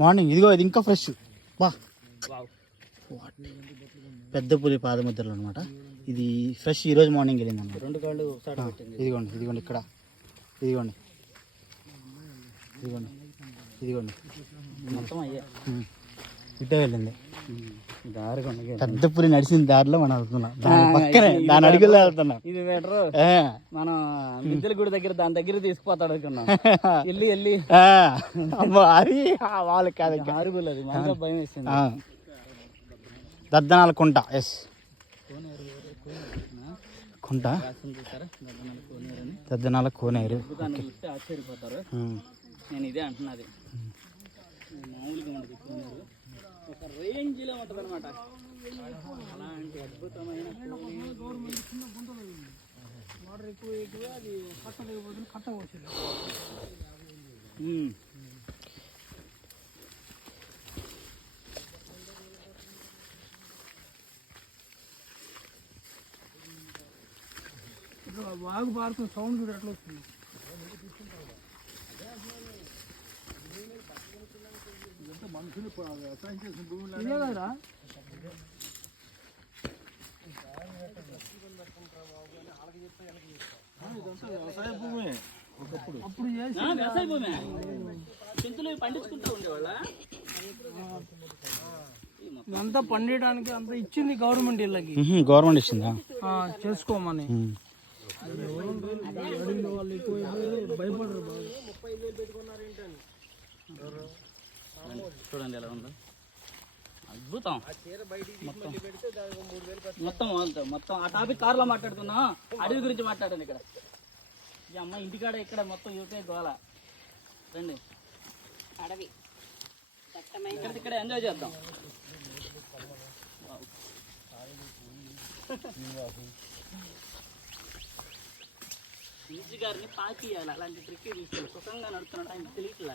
Morning ఇదిగో ఇది ఇంకా ఫ్రెష్ బా. పెద్ద పులి పాదముద్రలు అనమాట. ఇది ఫ్రెష్ ఈరోజు మార్నింగ్ వెళ్ళింది అన్నమాట. 2 కాళ్ళు ఇదిగోండి ఇదిగోండి ఇక్కడ ఇదిగోండి ఇదిగోండి ఇదిగోండి మొత్తం అయ్యే ఇటే వెళ్ళింది. దారి పెద్ద పులి నడిచిన దారిలో మనం వెళ్తున్నాం. దాని పక్కనే దాని అడుగులో వెళ్తున్నాం. ఇది బెటర్. మనం మిద్దెల గుడి దగ్గర దాని దగ్గర తీసుకుపోతాడు అనుకున్నాం. వెళ్ళి అది వాళ్ళకి కాదు, ఆరుగులు అది మనకు భయం వేసింది. దద్దనాల కుంట. ఎస్ కుంట దద్దనాల కోనేరు. ఆశ్చర్యపోతారు. నేను ఇదే అంటున్నది. మామూలుగా ఉండదు కోనేరు, ఒక రేంజ్లో ఉంటుంది అనమాట. అలాంటి అద్భుతమైన వాటర్ ఎక్కువ అది కట్టలేకపోతుంది. కట్ట వచ్చింది. వాగు పారుతున్న సౌండ్ కూడా ఎట్లా వస్తుంది. మనుషులు వ్యవసాయం చేసిన భూమిలో కదరా. ఇదంతా వ్యవసాయ భూమి. ఒకప్పుడు అప్పుడు వ్యవసాయ భూమి చింతలు పండించుకుంటూ ఉండేవాళ్ళ. ఇదంతా పండించడానికి అంతా ఇచ్చింది గవర్నమెంట్. వీళ్ళకి గవర్నమెంట్ ఇచ్చిందా చేసుకోమని. వాళ్ళు ఎక్కువ భయపడరు. చూడండి ఎలా ఉందో, అద్భుతం. మొత్తం ఆ టాపిక్ కార్లో మాట్లాడుతున్నా. అడవి గురించి మాట్లాడండి. ఇక్కడ ఈ అమ్మ ఇంటికాడ ఇక్కడ మొత్తం యూపీ గోల. రండి అడవి ఇక్కడ ఎంజాయ్ చేద్దాం. గారిని పాకియాలి. అలాంటి ట్రిక్ తీసుకెళ్ళి సుఖంగా నడుస్తున్నాడు. ఆయన తెలియట్లే,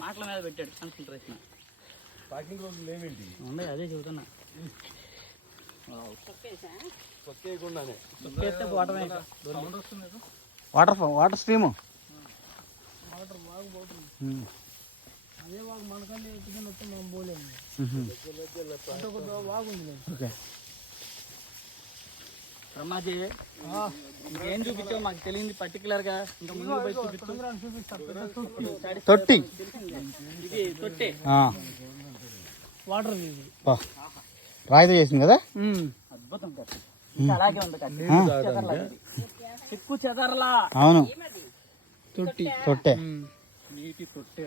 మాటల మీద పెట్టాడు కాన్సన్ట్రేషన్. ఉన్నాయి అదే చెబుతున్నా. Water stream. అదే వాగు మనకంటే మొత్తం మనం పోలేము. వాగు ఉంది. బ్రహ్మాజీ ఏం చూపించావు మాకు తెలియదు పర్టికులర్ గా. ఇంకా ముందు పోయి తొట్టి. ఇది తొట్టే వాటర్. రాయితో చేసింది కదా. అద్భుతం. అలాగే ఉంది. ఎక్కువ చెదరలా. అవును తొట్టి తొట్టే నీటి తొట్టే.